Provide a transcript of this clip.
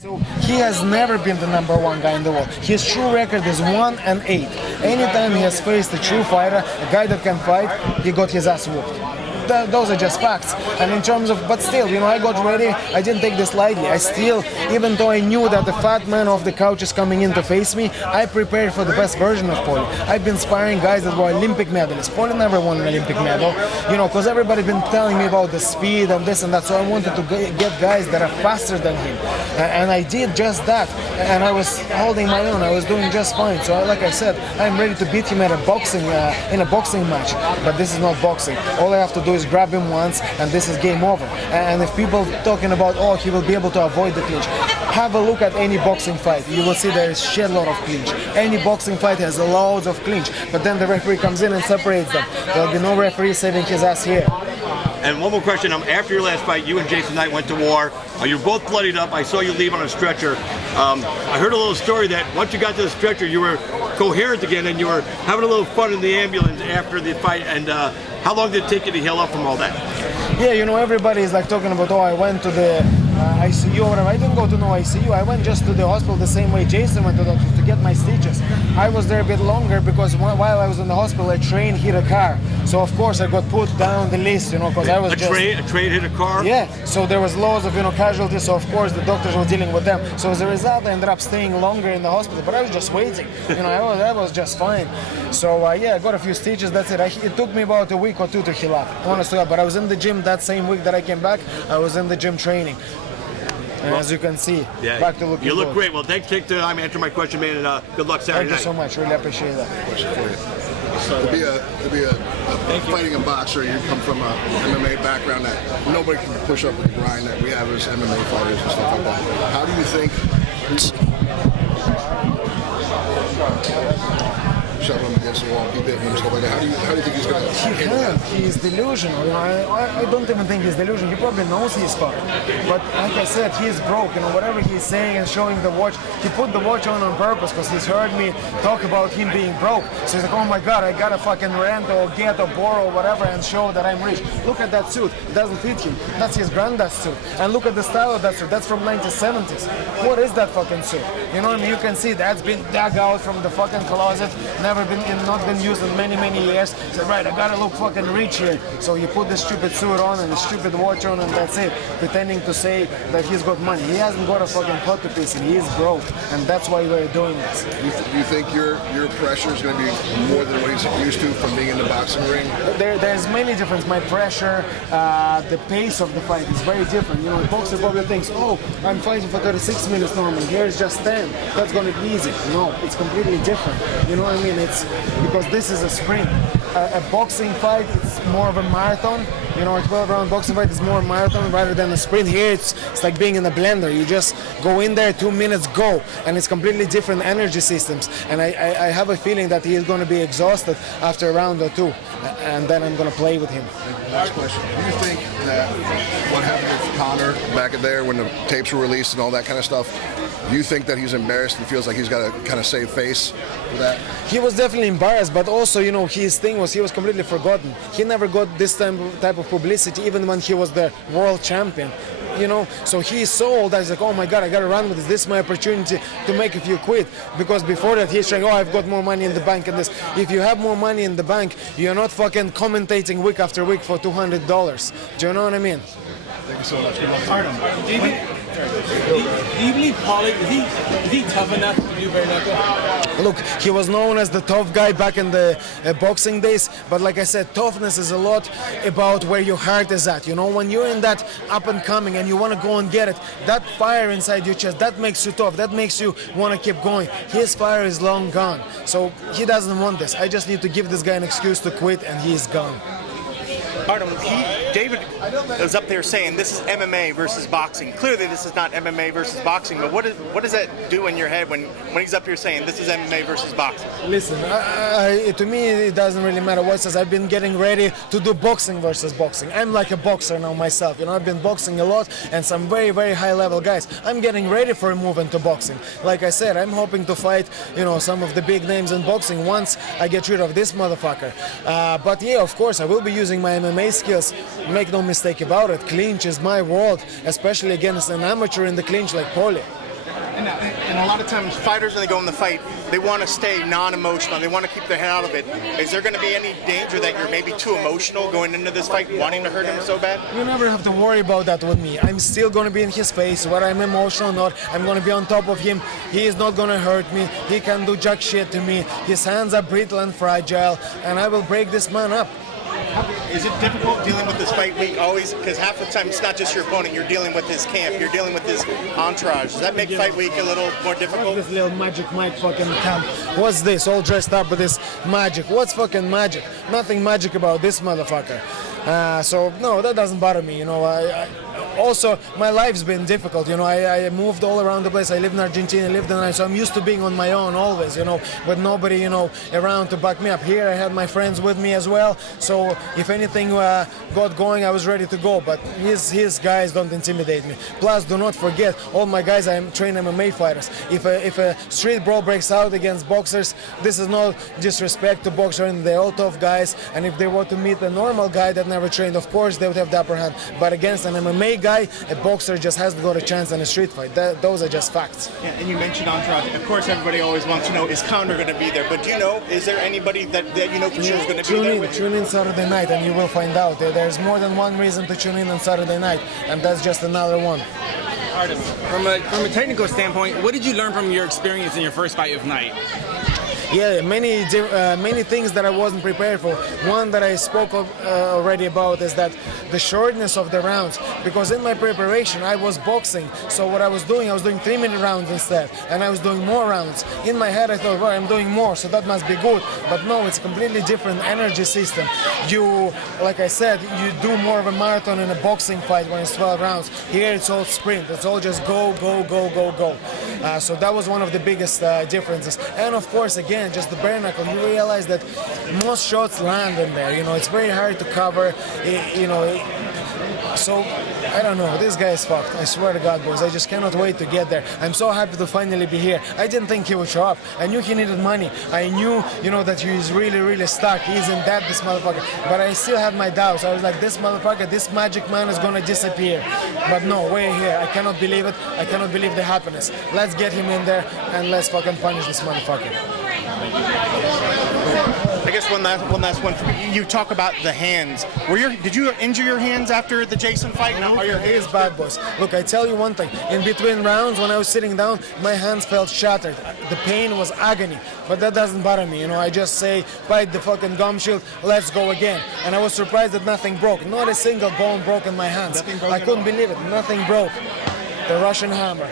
So he has never been the #1 guy in the world. His true record is 1-8. Anytime he has faced a true fighter, a guy that can fight, he got his ass whooped. Those are just facts. And in terms of, but still, I got ready. I didn't take this lightly. I still, even though I knew that the fat man off the couch is coming in to face me, I prepared for the best version of Paulie. I've been sparring guys that were Olympic medalists. Paulie never won an Olympic medal, because everybody's been telling me about the speed and this and that. So I wanted to get guys that are faster than him, and I did just that. And I was holding my own. I was doing just fine. So, like I said, I'm ready to beat him at in a boxing match. But this is not boxing. All I have to do is grab him once, and this is game over. And if people talking about, oh, he will be able to avoid the clinch, have a look at any boxing fight. You will see there is shitload of clinch. Any boxing fight has loads of clinch, but then the referee comes in and separates them. There will be no referee saving his ass here. And one more question. After your last fight, you and Jason Knight went to war. You're both bloodied up. I saw you leave on a stretcher. I heard a little story that once you got to the stretcher, you were coherent again, and you were having a little fun in the ambulance after the fight. And how long did it take you to heal up from all that? Yeah, everybody is like talking about, oh, I went to the ICU or whatever. I didn't go to no ICU. I went just to the hospital the same way Jason went to the hospital to get my stitches. I was there a bit longer because while I was in the hospital, a train hit a car. So of course I got put down the list, because I was a train hit a car? Yeah. So there was loads of casualties. So of course the doctors were dealing with them. So as a result, I ended up staying longer in the hospital. But I was just waiting. I was just fine. So yeah, I got a few stitches. That's it. It took me about a week or two to heal up. Honestly, but I was in the gym that same week that I came back. I was in the gym training. And as you can see, back to looking. You look good. great. Well, thanks for taking the time to answer my question, man, and good luck Saturday night. Thank you so much. Really appreciate that. Question for you. To be a fighting a boxer, you come from a MMA background that nobody can push up with the grind that we have as MMA fighters and stuff like that. How do you think? Shove him against the wall, be bitten and stuff like that. How do you think he's going to handle that? He's delusional. I don't even think he's delusional. He probably knows he's fucked. But like I said, he's broke. Whatever he's saying and showing the watch, he put the watch on purpose because he's heard me talk about him being broke. So he's like, oh my God, I gotta fucking rent or get or borrow or whatever and show that I'm rich. Look at that suit. It doesn't fit him. That's his granddad's suit. And look at the style of that suit. That's from 1970s. What is that fucking suit? You can see that's been dug out from the fucking closet. Not been used in many years. So right, I gotta look fucking rich here. So you put this stupid suit on and the stupid watch on and that's it. Pretending to say that he's got money. He hasn't got a fucking pot to piss and he's broke. And that's why we're doing this. Do you think your pressure is going to be more than what he's used to from being in the boxing ring? There's many differences. My pressure, the pace of the fight is very different. A boxer probably thinks, oh, I'm fighting for 36 minutes normally. Here's just 10. That's going to be easy. No, it's completely different. You know what I mean? It's because this is a sprint. A boxing fight, it's more of a marathon. A 12-round boxing fight is more a marathon rather than a sprint. Here, it's like being in a blender. You just go in there, 2 minutes, go. And it's completely different energy systems. And I have a feeling that he is going to be exhausted after a round or two. And then I'm going to play with him. Last question. Do you think that what happened with Conor back there when the tapes were released and all that kind of stuff, do you think that he's embarrassed and feels like he's got to kind of save face for that? He was definitely embarrassed, but also, his thing was he was completely forgotten. He never got this type of publicity, even when he was the world champion. So he saw all that. He's like, oh my God, I gotta run with this. This is my opportunity to make a few quid. Because before that, he's saying, oh, I've got more money in the bank and this. If you have more money in the bank, you're not fucking commentating week after week for $200. Do you know what I mean? Thank you so much. Artem, do you believe Paulie, is he tough enough to do bare knuckle? Look, he was known as the tough guy back in the boxing days, but like I said, toughness is a lot about where your heart is at. When you're in that up and coming and you want to go and get it, that fire inside your chest, that makes you tough, that makes you want to keep going. His fire is long gone, so he doesn't want this. I just need to give this guy an excuse to quit and he's gone. Artem, David was up there saying this is MMA versus boxing. Clearly this is not MMA versus boxing, but what does that do in your head when he's up here saying this is MMA versus boxing? Listen, to me it doesn't really matter what it says. I've been getting ready to do boxing versus boxing. I'm like a boxer now myself. I've been boxing a lot and some very, very high level guys. I'm getting ready for a move into boxing. Like I said, I'm hoping to fight, some of the big names in boxing once I get rid of this motherfucker. But yeah, of course, I will be using my MMA skills. Make no mistake about it. Clinch is my world, especially against an amateur in the clinch like Paulie. And a lot of times, fighters when they go in the fight, they want to stay non-emotional. They want to keep their head out of it. Is there going to be any danger that you're maybe too emotional going into this fight, wanting to hurt him so bad? You never have to worry about that with me. I'm still going to be in his face, whether I'm emotional or not. I'm going to be on top of him. He is not going to hurt me. He can do jack shit to me. His hands are brittle and fragile, and I will break this man up. Is it difficult dealing with this fight week always? Because half the time it's not just your opponent, you're dealing with his camp, you're dealing with his entourage. Does that make fight week a little more difficult? This little Magic Mike fucking camp. What's this? All dressed up with this magic. What's fucking magic? Nothing magic about this motherfucker. So no, that doesn't bother me. You know, also my life's been difficult. You know, I moved all around the place. I lived in Argentina, lived in, so I'm used to being on my own always. You know, with nobody, you know, around to back me up. Here I had my friends with me as well. So if anything got going, I was ready to go. But his guys don't intimidate me. Plus, do not forget, all my guys I train MMA fighters. If a street brawl breaks out against boxers, this is no disrespect to boxers, and they're all tough guys. And if they were to meet a normal guy that never trained, of course they would have the upper hand. But against an MMA guy, a boxer just hasn't got a chance in a street fight. Those are just facts. Yeah, and you mentioned entourage. Of course, everybody always wants to know, is Conor going to be there? But do you know, is there anybody that you know for sure is going to be there? Tune in Saturday night and you will find out. There's more than one reason to tune in on Saturday night, and that's just another one. Artem, from a technical standpoint, what did you learn from your experience in your first fight of night? Yeah, many things that I wasn't prepared for. One that I spoke of, already about is that the shortness of the rounds. Because in my preparation, I was boxing. So what I was doing 3-minute rounds instead. And I was doing more rounds. In my head, I thought, well, I'm doing more, so that must be good. But no, it's a completely different energy system. You, like I said, you do more of a marathon in a boxing fight when it's 12 rounds. Here it's all sprint. It's all just go, go, go, go, go. So that was one of the biggest differences. And of course, again, just the bare knuckle, you realize that most shots land in there. You know, it's very hard to cover. You know, so I don't know. This guy is fucked. I swear to God, boys. I just cannot wait to get there. I'm so happy to finally be here. I didn't think he would show up. I knew he needed money. I knew, you know, that he's really, really stuck. He's in debt, this motherfucker. But I still had my doubts. I was like, this motherfucker, this magic man is gonna disappear. But no, we're here. I cannot believe it. I cannot believe the happiness. Let's get him in there and let's fucking punish this motherfucker. I guess one last one. You talk about the hands. Did you injure your hands after the Jason fight? No, it is bad, boys. Look, I tell you one thing. In between rounds, when I was sitting down, my hands felt shattered. The pain was agony. But that doesn't bother me. You know, I just say, bite the fucking gum shield, let's go again. And I was surprised that nothing broke. Not a single bone broke in my hands. I couldn't believe it. Nothing broke. The Russian hammer.